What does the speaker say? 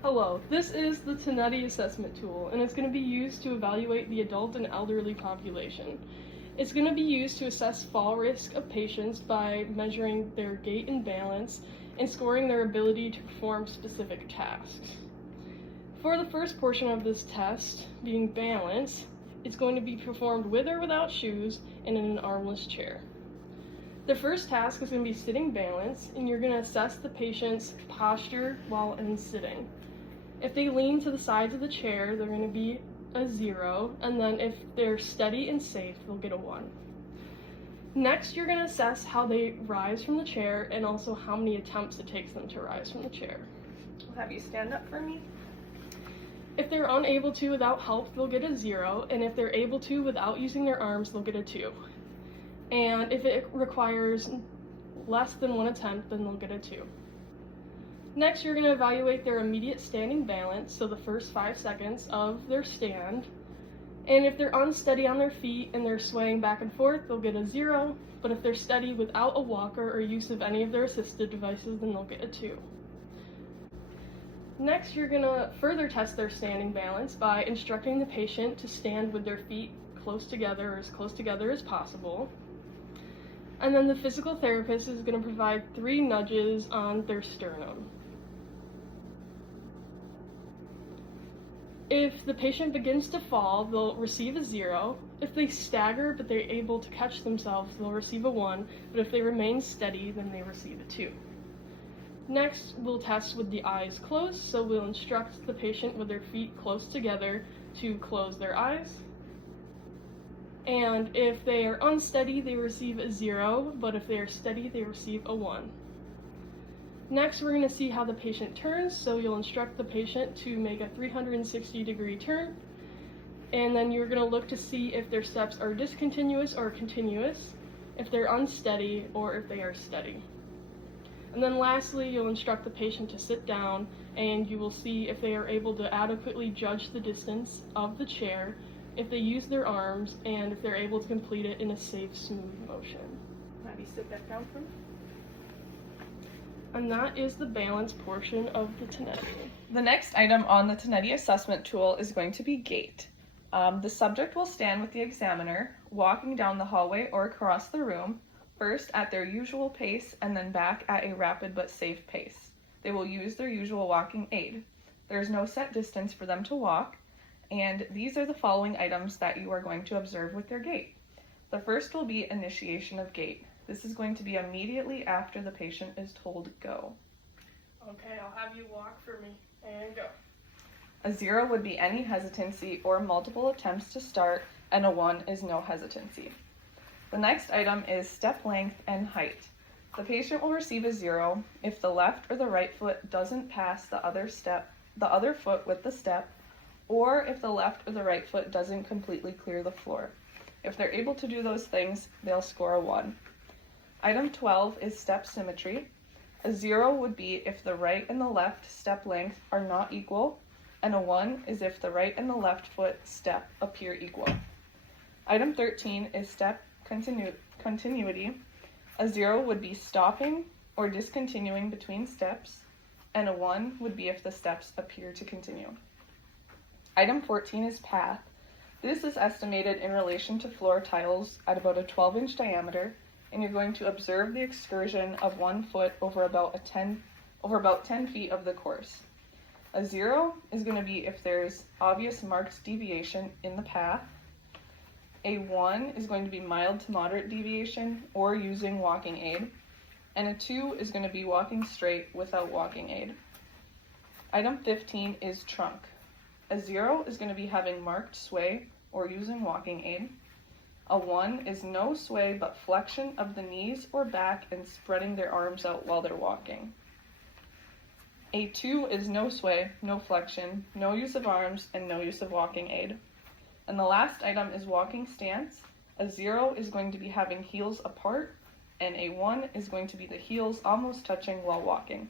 Hello, this is the Tinetti assessment tool, and it's going to be used to evaluate the adult and elderly population. It's going to be used to assess fall risk of patients by measuring their gait and balance and scoring their ability to perform specific tasks. For the first portion of this test, being balance, it's going to be performed with or without shoes and in an armless chair. The first task is going to be sitting balance, and you're going to assess the patient's posture while in sitting. If they lean to the sides of the chair, they're going to be a 0, and then if they're steady and safe, they'll get a 1. Next, you're going to assess how they rise from the chair and also how many attempts it takes them to rise from the chair. I'll have you stand up for me. If they're unable to without help, they'll get a 0, and if they're able to without using their arms, they'll get a 2. And if it requires less than 1 attempt, then they'll get a 2. Next, you're going to evaluate their immediate standing balance, so the first 5 seconds of their stand. And if they're unsteady on their feet and they're swaying back and forth, they'll get a 0. But if they're steady without a walker or use of any of their assisted devices, then they'll get a 2. Next, you're going to further test their standing balance by instructing the patient to stand with their feet close together or as close together as possible. And then the physical therapist is going to provide 3 nudges on their sternum. If the patient begins to fall, they'll receive a 0. If they stagger but they're able to catch themselves, they'll receive a 1. But if they remain steady, then they receive a 2. Next, we'll test with the eyes closed, so we'll instruct the patient with their feet close together to close their eyes. And if they are unsteady, they receive a 0, but if they are steady, they receive a 1. Next, we're going to see how the patient turns, so you'll instruct the patient to make a 360-degree turn, and then you're going to look to see if their steps are discontinuous or continuous, if they're unsteady, or if they are steady. And then lastly, you'll instruct the patient to sit down, and you will see if they are able to adequately judge the distance of the chair, if they use their arms, and if they're able to complete it in a safe, smooth motion. Have you sit back down for me? And that is the balance portion of the Tinetti. The next item on the Tinetti assessment tool is going to be gait. The subject will stand with the examiner, walking down the hallway or across the room, first at their usual pace and then back at a rapid but safe pace. They will use their usual walking aid. There is no set distance for them to walk, and these are the following items that you are going to observe with their gait. The first will be initiation of gait. This is going to be immediately after the patient is told go. Okay, I'll have you walk for me, and go. A 0 would be any hesitancy or multiple attempts to start, and a 1 is no hesitancy. The next item is step length and height. The patient will receive a 0 if the left or the right foot doesn't pass the other foot with the step, or if the left or the right foot doesn't completely clear the floor. If they're able to do those things, they'll score a 1. Item 12 is step symmetry. A 0 would be if the right and the left step length are not equal, and a 1 is if the right and the left foot step appear equal. Item 13 is step continuity. A 0 would be stopping or discontinuing between steps, and a 1 would be if the steps appear to continue. Item 14 is path. This is estimated in relation to floor tiles at about a 12-inch diameter, and you're going to observe the excursion of 1 foot over about 10 feet of the course. A 0 is going to be if there's obvious marked deviation in the path. A 1 is going to be mild to moderate deviation or using walking aid. And a 2 is going to be walking straight without walking aid. Item 15 is trunk. A 0 is going to be having marked sway or using walking aid. A 1 is no sway but flexion of the knees or back and spreading their arms out while they're walking. A 2 is no sway, no flexion, no use of arms, and no use of walking aid. And the last item is walking stance. A 0 is going to be having heels apart, and a 1 is going to be the heels almost touching while walking.